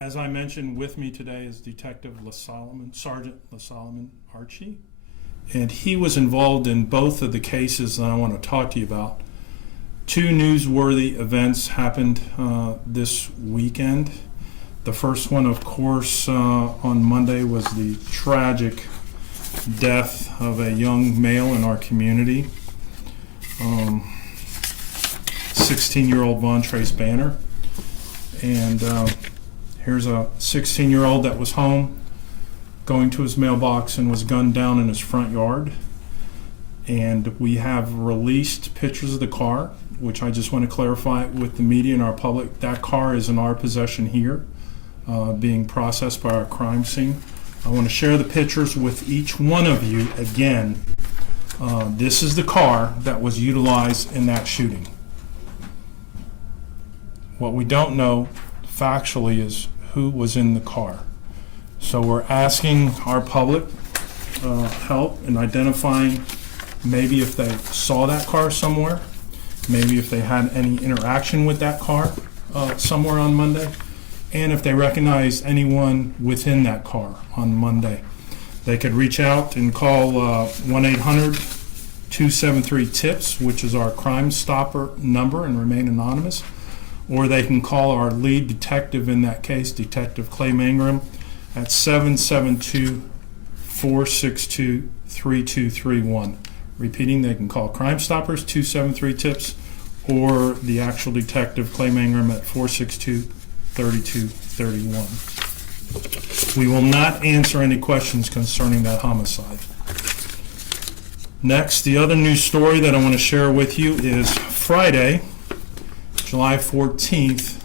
As I mentioned, with me today is Detective Sergeant LaSolomon Archie, and he was involved in both of the cases that I want to talk to you about. Two newsworthy events happened this weekend. The first one, of course, on Monday was the tragic death of a young male in our community, 16-year-old Von Trace Banner. And here's a 16-year-old that was home going to his mailbox and was gunned down in his front yard. And we have released pictures of the car, which I just want to clarify with the media and our public. That car is in our possession here, being processed by our crime scene. I want to share the pictures with each one of you again. This is the car that was utilized in that shooting. What we don't know factually is who was in the car. So we're asking our public help in identifying maybe if they saw that car somewhere, maybe if they had any interaction with that car somewhere on Monday, and if they recognize anyone within that car on Monday. They could reach out and call 1-800-273-TIPS, which is our Crime Stopper number, and remain anonymous. Or they can call our lead detective in that case, Detective Clay Mangrum, at 772-462-3231. Repeating, they can call Crime Stoppers 273-TIPS or the actual Detective Clay Mangrum at 462-3231. We will not answer any questions concerning that homicide. Next, the other news story that I want to share with you is Friday, July 14th,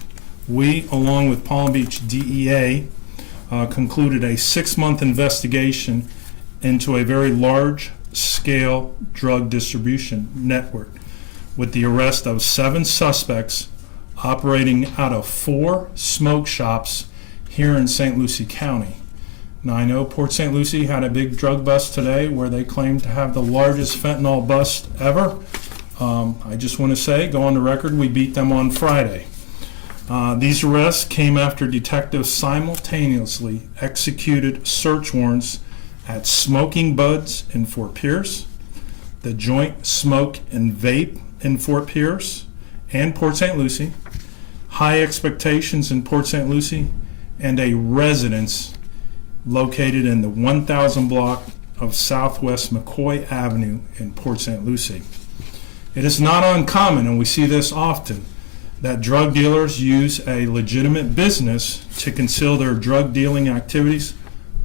we, along with Palm Beach DEA, concluded a 6-month investigation into a very large-scale drug distribution network with the arrest of 7 suspects operating out of 4 smoke shops here in St. Lucie County. Now, I know Port St. Lucie had a big drug bust today where they claimed to have the largest fentanyl bust ever. I just want to say, go on the record, we beat them on Friday. These arrests came after detectives simultaneously executed search warrants at Smoking Buds in Fort Pierce, the Joint Smoke and Vape in Fort Pierce and Port St. Lucie, High Expectations in Port St. Lucie, and a residence located in the 1000 block of Southwest McCoy Avenue in Port St. Lucie. It is not uncommon, and we see this often, that drug dealers use a legitimate business to conceal their drug dealing activities,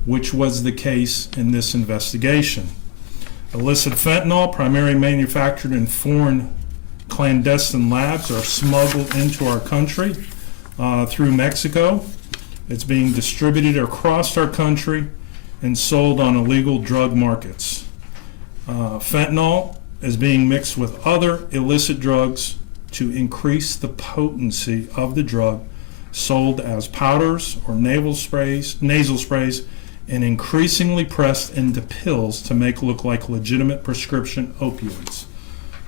which was the case in this investigation. Illicit fentanyl, primarily manufactured in foreign clandestine labs, are smuggled into our country through Mexico. It's being distributed across our country and sold on illegal drug markets. Fentanyl is being mixed with other illicit drugs to increase the potency of the drug, sold as powders or nasal sprays, and increasingly pressed into pills to make look like legitimate prescription opioids.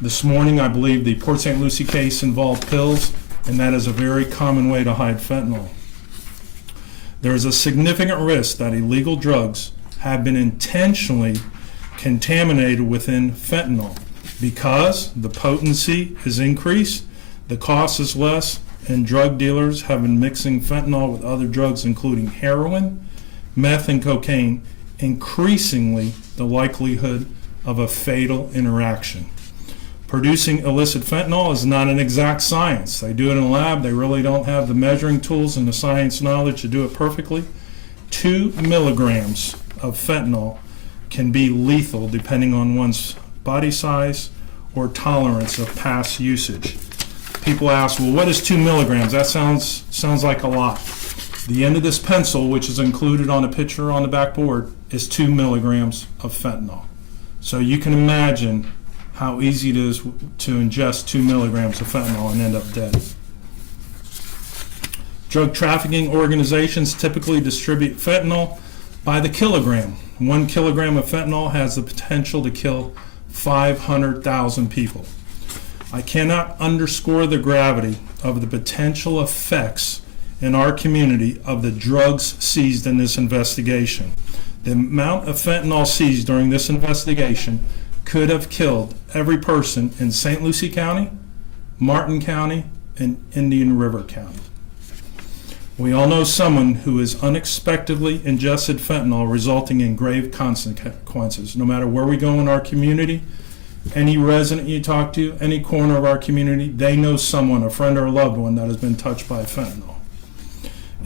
This morning, I believe the Port St. Lucie case involved pills, and that is a very common way to hide fentanyl. There is a significant risk that illegal drugs have been intentionally contaminated within fentanyl because the potency is increased, the cost is less, and drug dealers have been mixing fentanyl with other drugs including heroin, meth, and cocaine, increasingly the likelihood of a fatal interaction. Producing illicit fentanyl is not an exact science. They do it in a lab. They really don't have the measuring tools and the science knowledge to do it perfectly. 2 milligrams of fentanyl can be lethal depending on one's body size or tolerance of past usage. People ask, well, what is 2 milligrams? That sounds like a lot. The end of this pencil, which is included on a picture on the back board, is 2 milligrams of fentanyl. So you can imagine how easy it is to ingest 2 milligrams of fentanyl and end up dead. Drug trafficking organizations typically distribute fentanyl by the kilogram. 1 kilogram of fentanyl has the potential to kill 500,000 people. I cannot underscore the gravity of the potential effects in our community of the drugs seized in this investigation. The amount of fentanyl seized during this investigation could have killed every person in St. Lucie County, Martin County, and Indian River County. We all know someone who has unexpectedly ingested fentanyl, resulting in grave consequences. No matter where we go in our community, any resident you talk to, any corner of our community, they know someone, a friend or a loved one, that has been touched by fentanyl.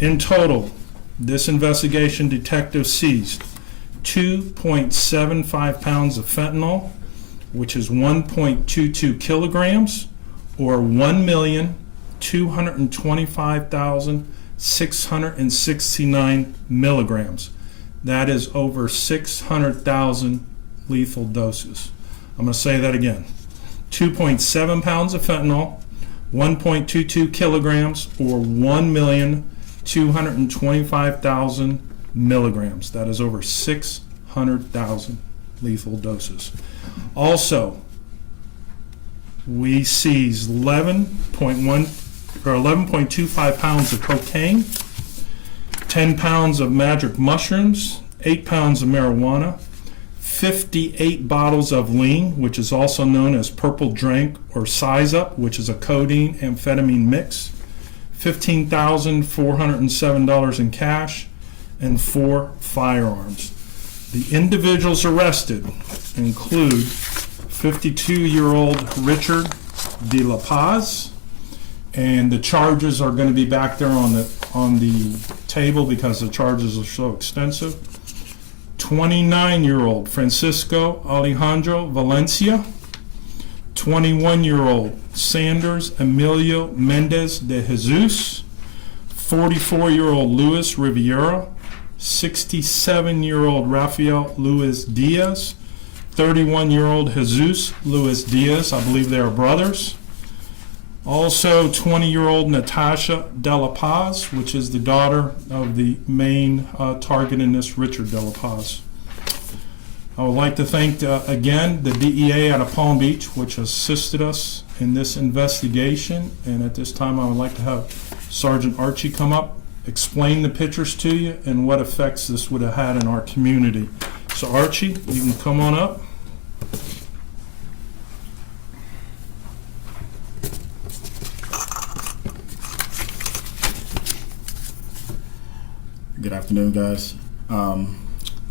In total, this investigation detective seized 2.75 pounds of fentanyl, which is 1.22 kilograms, or 1,225,669 milligrams. That is over 600,000 lethal doses. I'm going to say that again. 2.7 pounds of fentanyl, 1.22 kilograms, or 1,225,000 milligrams. That is over 600,000 lethal doses. Also, we seized 11.25 pounds of cocaine, 10 pounds of magic mushrooms, 8 pounds of marijuana, 58 bottles of lean, which is also known as purple drink or size up, which is a codeine amphetamine mix, $15,407 in cash, and 4 firearms. The individuals arrested include 52-year-old Richard De La Paz, and the charges are going to be back there on the table because the charges are so extensive. 29-year-old Francisco Alejandro Valencia, 21-year-old Sanders Emilio Mendez de Jesus, 44-year-old Luis Riviera, 67-year-old Rafael Luis Diaz, 31-year-old Jesus Luis Diaz, I believe they are brothers. Also 20-year-old Natasha De La Paz, which is the daughter of the main target in this, Richard De La Paz. I would like to thank again the DEA out of Palm Beach, which assisted us in this investigation. And at this time I would like to have Sergeant Archie come up, explain the pictures to you and what effects this would have had in our community. So Archie, you can come on up. Good afternoon, guys.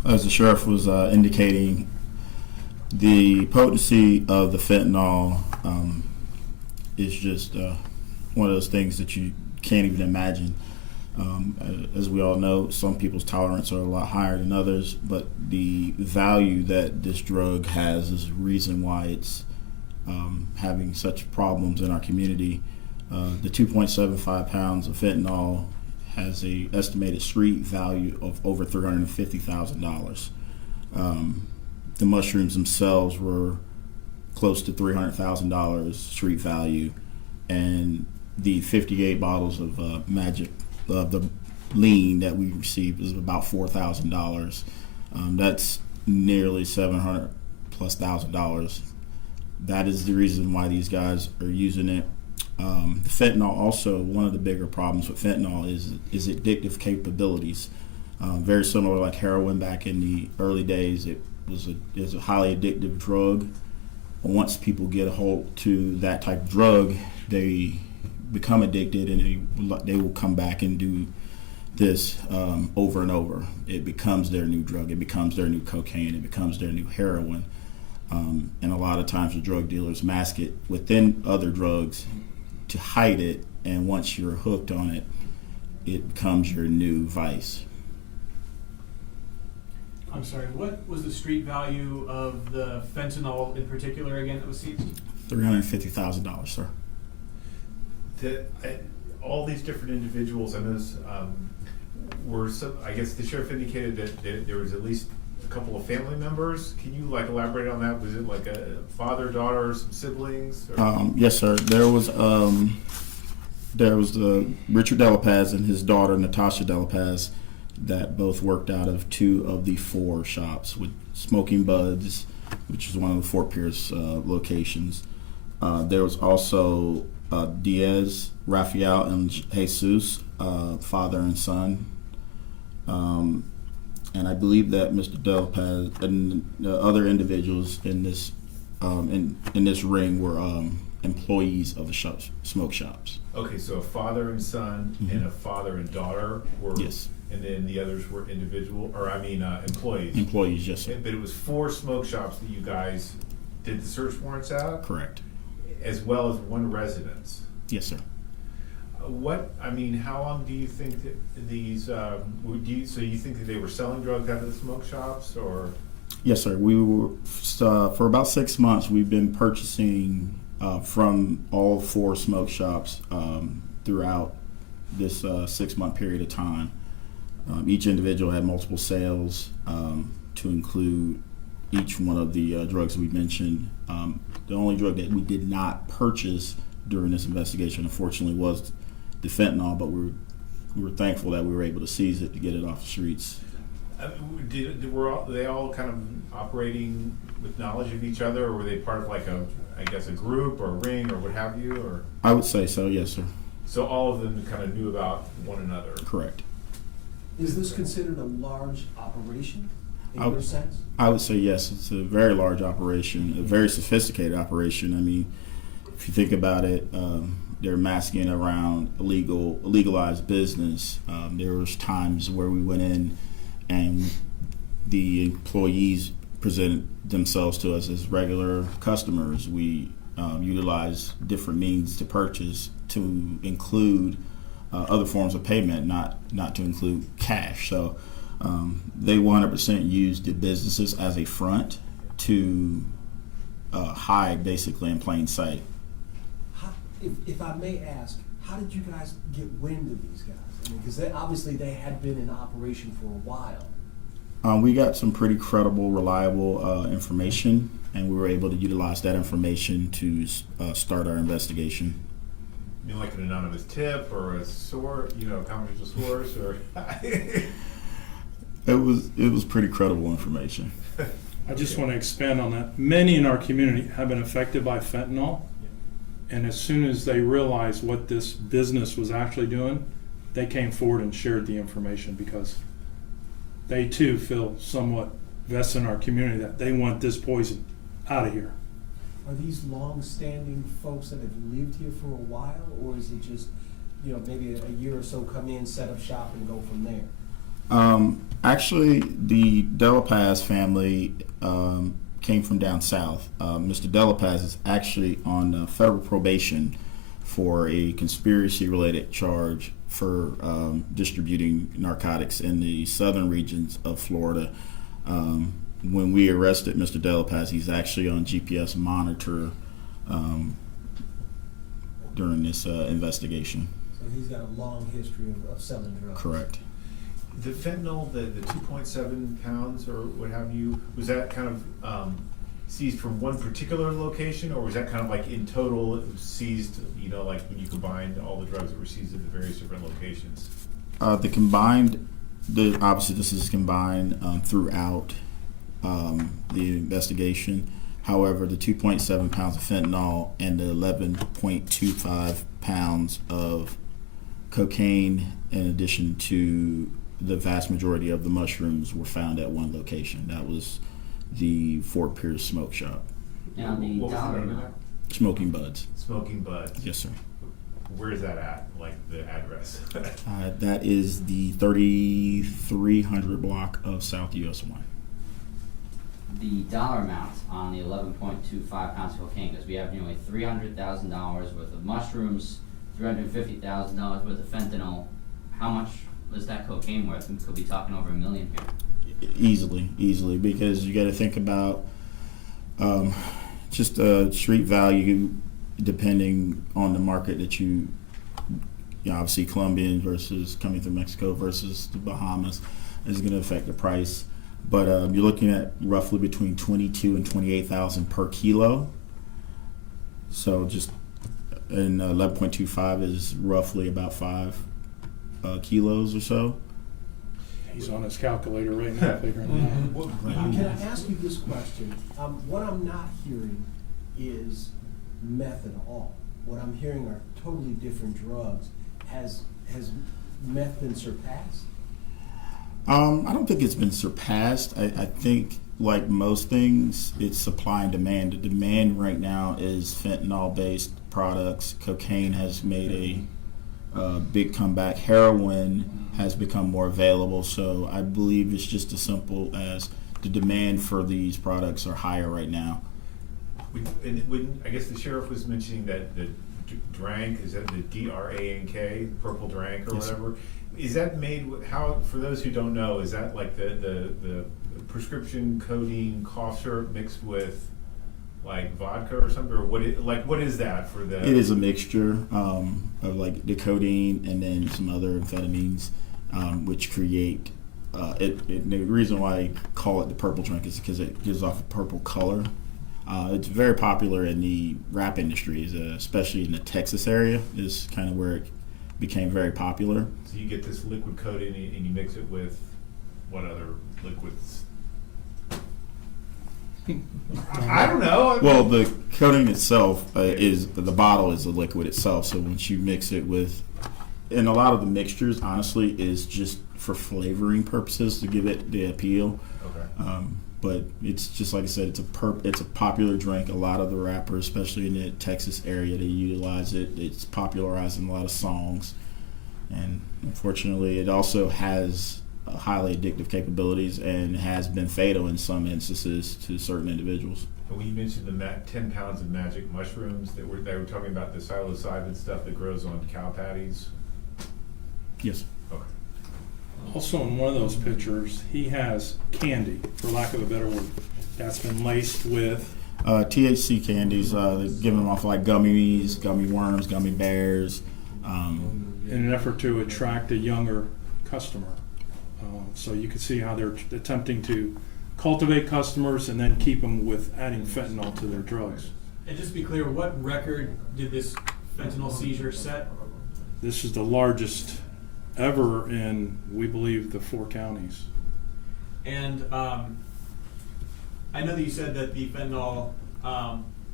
As the sheriff was indicating, the potency of the fentanyl is just one of those things that you can't even imagine. As we all know, some people's tolerance are a lot higher than others, but the value that this drug has is the reason why it's having such problems in our community. The 2.75 pounds of fentanyl has a estimated street value of over $350,000. The mushrooms themselves were close to $300,000 street value, and the 58 bottles of the lean that we received is about $4,000. That's nearly $700,000+. That is the reason why these guys are using it. The fentanyl, also one of the bigger problems with fentanyl is addictive capabilities. Very similar like heroin back in the early days. It was a highly addictive drug. Once people get a hold to that type of drug, they become addicted and they will come back and do this over and over. It becomes their new drug. It becomes their new cocaine. It becomes their new heroin. And a lot of times the drug dealers mask it within other drugs to hide it, and once you're hooked on it, it becomes your new vice. I'm sorry, what was the street value of the fentanyl in particular again that was seized? $350,000, sir. All these different individuals in this were some, I guess the sheriff indicated that there was at least a couple of family members. Can you elaborate on that? Was it like a father, daughter, some siblings? Yes, sir. There was Richard De La Paz and his daughter Natasha De La Paz that both worked out of 2 of the 4 shops with Smoking Buds, which is one of the Fort Pierce locations. There was also Diaz, Rafael, and Jesus father and son. And I believe that Mr. Delpaz and the other individuals in this in this ring were employees of the smoke shops. Okay, so a father and son Mhm. and a father and daughter were, Yes. and then the others were employees. Employees, yes, sir. But it was 4 smoke shops that you guys did the search warrants at, Correct. as well as 1 residence. Yes, sir. How long do you think that these, so you think that they were selling drugs out of the smoke shops, or? Yes, sir. We were for about 6 months. We've been purchasing from all 4 smoke shops throughout this 6-month period of time. Each individual had multiple sales to include each one of the drugs we mentioned. The only drug that we did not purchase during this investigation, unfortunately, was the fentanyl, but we were thankful that we were able to seize it to get it off the streets. Were they all kind of operating with knowledge of each other, or were they part of like a group or a ring or what have you? Or I would say so, yes, sir. so all of them kind of knew about one another. Correct. Is this considered a large operation in I your would- sense? I would say yes. It's a very large operation, a very sophisticated operation. I mean, if you think about it, they're masking around legalized business. There was times where we went in and the employees presented themselves to us as regular customers. We utilized different means to purchase to include other forms of payment, not to include cash. So they 100% used the businesses as a front to hide basically in plain sight. If I may ask, how did you guys get wind of these guys? I mean, because obviously they had been in operation for a while. We got some pretty credible, reliable information, and we were able to utilize that information to start our investigation. You mean like an anonymous tip or a source, confidential source, or? It was pretty credible information. I just want to expand on that. Many in our community have been affected by fentanyl, and as soon as they realized what this business was actually doing, they came forward and shared the information because they too feel somewhat vested in our community that they want this poison out of here. Are these long-standing folks that have lived here for a while, or is it just, maybe a year or so come in, set up shop, and go from there? Actually, the Delapaz family came from down south. Mr. Delapaz is actually on federal probation for a conspiracy-related charge for distributing narcotics in the southern regions of Florida. When we arrested Mr. Delapaz, he's actually on GPS monitor during this investigation. So he's got a long history of selling drugs. Correct. The fentanyl, the 2.7 pounds or what have you, was that kind of seized from one particular location, or was that kind of like in total it was seized, like when you combined all the drugs that were seized at the various different locations? Obviously this is combined throughout the investigation. However, the 2.7 pounds of fentanyl and the 11.25 pounds of cocaine, in addition to the vast majority of the mushrooms, were found at one location. That was the Fort Pierce Smoke Shop. Now the What was the dollar name of amount. Smoking Buds. Smoking Buds. Yes, sir. Where is that at? Like the address? That is the 3300 block of South US 1. The dollar amount on the 11.25 pounds of cocaine, because we have nearly $300,000 worth of mushrooms, $350,000 worth of fentanyl. How much was that cocaine worth? We could be talking over $1 million here. Easily, because you got to think about just street value, depending on the market that you obviously Colombian versus coming through Mexico versus the Bahamas is going to affect the price. But you're looking at roughly between 22 and 28,000 per kilo. So just and 11.25 is roughly about 5 kilos or so. He's on his calculator right now figuring it out. Can I ask you this question? What I'm not hearing is meth at all. What I'm hearing are totally different drugs. Has meth been surpassed? I don't think it's been surpassed. I think, like most things, it's supply and demand. The demand right now is fentanyl-based products. Cocaine has made a big comeback. Heroin has become more available. So I believe it's just as simple as the demand for these products are higher right now. When I guess the sheriff was mentioning that the drank, is that the DRANK, purple drank or Yes. whatever? Is that made with, how, for those who don't know, is that like the prescription codeine cough syrup mixed with like vodka or something, or what is that for the? It is a mixture of like the codeine and then some other amphetamines, which create the reason why I call it the purple drink is because it gives off a purple color. It's very popular in the rap industries, especially in the Texas area. Is kind of where it became very popular. So you get this liquid codeine and you mix it with what other liquids? I don't know. Well, the codeine itself is the bottle is the liquid itself. So once you mix it with, and a lot of the mixtures, honestly, is just for flavoring purposes to give it the appeal. Okay. But it's just like I said, it's a popular drink. A lot of the rappers, especially in the Texas area, they utilize it. It's popularized in a lot of songs, and unfortunately, it also has highly addictive capabilities and has been fatal in some instances to certain individuals. And when you mentioned the 10 pounds of magic mushrooms, they were talking about the psilocybin stuff that grows on cow patties. Yes. Okay. Also, in one of those pictures, he has candy, for lack of a better word, that's been laced with. THC candies, they give them off like gummies, gummy worms, gummy bears. In an effort to attract a younger customer. So you can see how they're attempting to cultivate customers and then keep them with adding fentanyl to their drugs. And just to be clear, what record did this fentanyl seizure set? This is the largest ever in, we believe, the 4 counties. And I know that you said that the fentanyl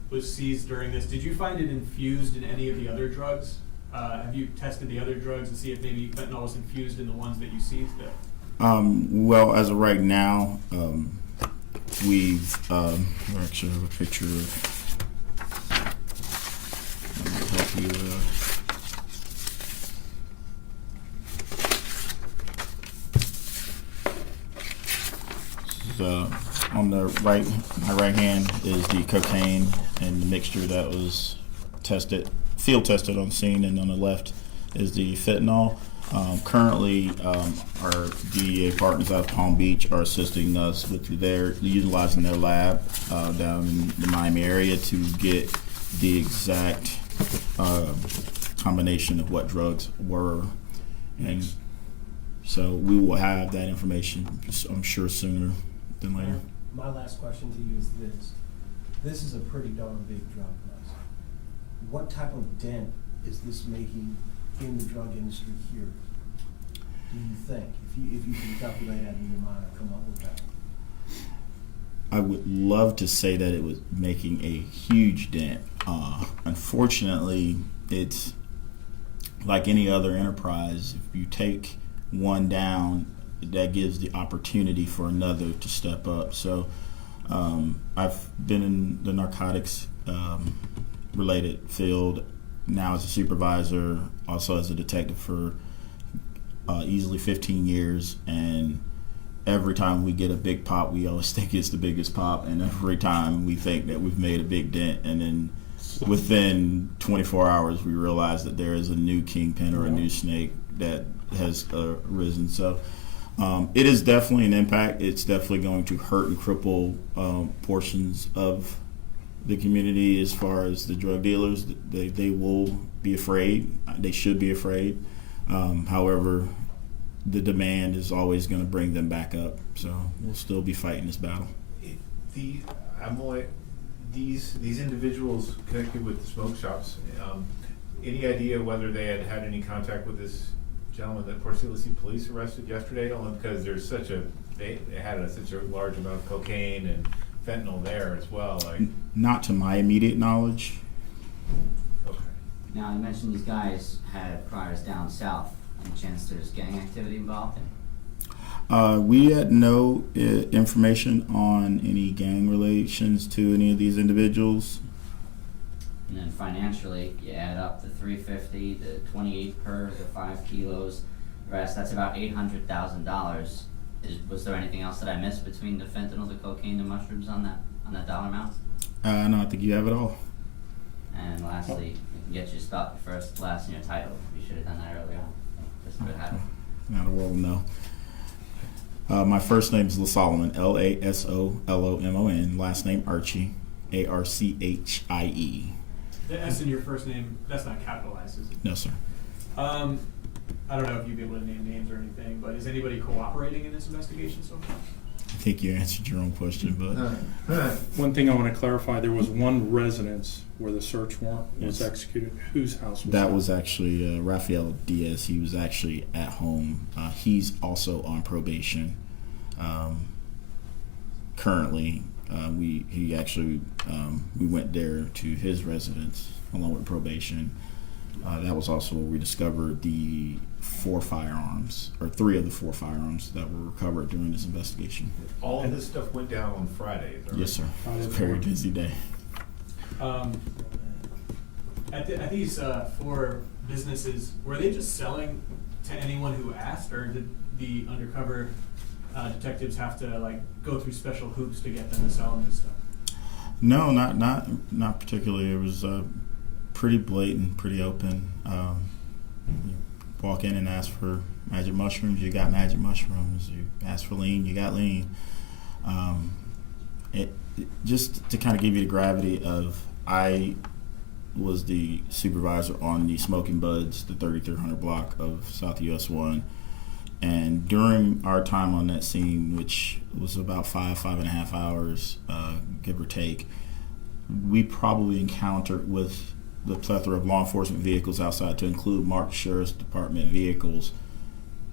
was seized during this. Did you find it infused in any of the other drugs? Have you tested the other drugs to see if maybe fentanyl was infused in the ones that you seized? Well, as of right now, we've we actually have a picture of. Help you, on the right, my right hand is the cocaine and the mixture that was field tested on scene, and on the left is the fentanyl. Currently, our DEA partners out of Palm Beach are assisting us with utilizing their lab down in the Miami area to get the exact combination of what drugs were, and so we will have that information, I'm sure, sooner than later. My last question to you is this. This is a pretty darn big drug bust. What type of dent is this making in the drug industry here, do you think? If you can calculate that in your mind or come up with that. I would love to say that it was making a huge dent. Unfortunately, it's like any other enterprise. If you take one down, that gives the opportunity for another to step up. So I've been in the narcotics related field now as a supervisor, also as a detective for easily 15 years, and every time we get a big pop, we always think it's the biggest pop, and every time we think that we've made a big dent, and then within 24 hours we realize that there is a new kingpin or a new snake that has arisen. So it is definitely an impact. It's definitely going to hurt and cripple portions of the community as far as the drug dealers. They will be afraid. They should be afraid. However, the demand is always going to bring them back up. So we'll still be fighting this battle. These individuals connected with the smoke shops, any idea whether they had any contact with this gentleman that Port St. Lucie police arrested yesterday? Only because there's such a large amount of cocaine and fentanyl there as well. Not to my immediate knowledge. Okay. Now, you mentioned these guys had priors down south. Any chance there's gang activity involved in? We had no information on any gang relations to any of these individuals. And then financially, you add up the 350, the 28 per, the 5 kilos, the rest, that's about $800,000. Was there anything else that I missed between the fentanyl, the cocaine, the mushrooms on that dollar amount? No, I think you have it all. And lastly, we can get you spelled first, last, and your title. We should have done that earlier on. Just a good habit. Not a world, no. My first name is LaSolomon, LaSolomon. Last name Archie, Archie. The S in your first name, that's not capitalized, is it? No, sir. I don't know if you'd be able to name names or anything, but is anybody cooperating in this investigation so far? I think you answered your own question, but One thing I want to clarify, there was one residence where the search warrant was Yes. executed. Whose house was that? that was actually Rafael Diaz. He was actually at home. He's also on probation. Currently, we went there to his residence along with probation. That was also where we discovered the 4 firearms, or 3 of the 4 firearms that were recovered during this investigation. All of this stuff went down on Friday, is that right? Yes, sir. It was a very busy day. At these 4 businesses, were they just selling to anyone who asked, or did the undercover detectives have to like go through special hoops to get them to sell them this stuff? No, not particularly. It was pretty blatant, pretty open. You walk in and ask for magic mushrooms, you got magic mushrooms. You ask for lean, you got lean. Just to kind of give you the gravity of, I was the supervisor on the Smoking Buds, the 3300 block of South US 1. And during our time on that scene, which was about 5.5 hours, give or take, we probably encountered with the plethora of law enforcement vehicles outside, to include marked Sheriff's Department vehicles,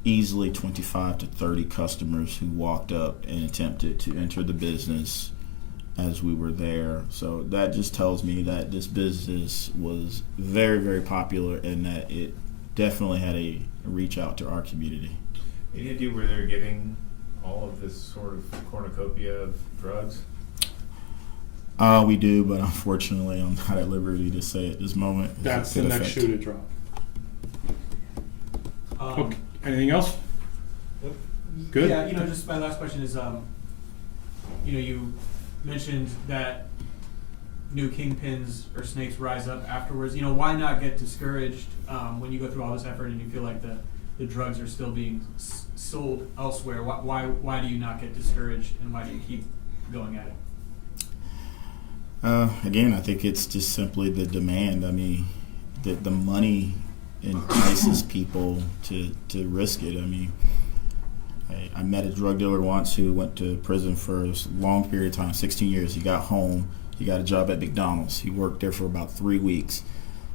easily 25 to 30 customers who walked up and attempted to enter the business as we were there. So that just tells me that this business was very, very popular, and that it definitely had a reach out to our community. Any idea where they're getting all of this sort of cornucopia of drugs? We do, but unfortunately I'm not at liberty to say at this moment. That's the next shoe to drop. Okay. Anything else? Good. Yeah, just my last question is, you mentioned that new kingpins or snakes rise up afterwards. Why not get discouraged when you go through all this effort and you feel like the drugs are still being sold elsewhere? Why do you not get discouraged, and why do you keep going at it? Again, I think it's just simply the demand. I mean, the money entices people to risk it. I mean, I met a drug dealer once who went to prison for a long period of time, 16 years. He got home. He got a job at McDonald's. He worked there for about 3 weeks.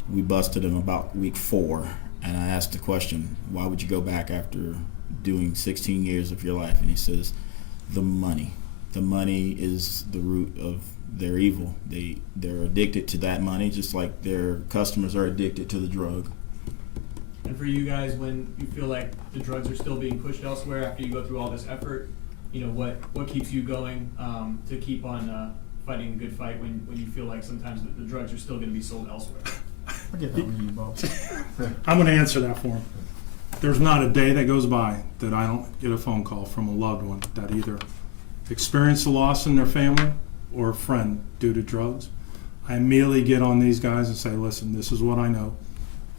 We busted him about week 4, and I asked the question, why would you go back after doing 16 years of your life? And he says, the money. The money is the root of their evil. They're addicted to that money, just like their customers are addicted to the drug. And for you guys, when you feel like the drugs are still being pushed elsewhere after you go through all this effort, what keeps you going to keep on fighting a good fight when you feel like sometimes the drugs are still going to be sold elsewhere? I get that one, Bob. I'm going to answer that for him. There's not a day that goes by that I don't get a phone call from a loved one that either experienced a loss in their family or a friend due to drugs. I immediately get on these guys and say, listen, this is what I know.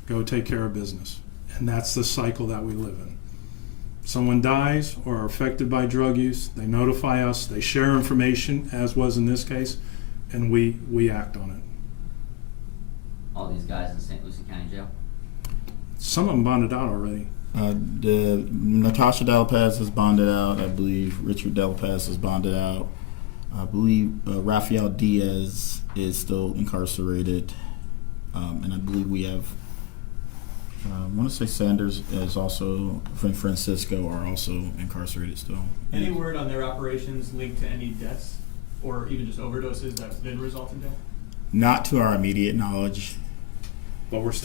Go take care of business. And that's the cycle that we live in. Someone dies or are affected by drug use, they notify us, they share information, as was in this case, and we act on it. All these guys in St. Lucie County Jail? Some of them bonded out already. Natasha Dela Paz is bonded out. I believe Richard Dela Paz is bonded out. I believe Rafael Diaz is still incarcerated. And I believe we have, I want to say Sanders is also, and Francisco are also incarcerated still. Any word on their operations linked to any deaths or even just overdoses that didn't result in death? Not to our immediate knowledge. But we're still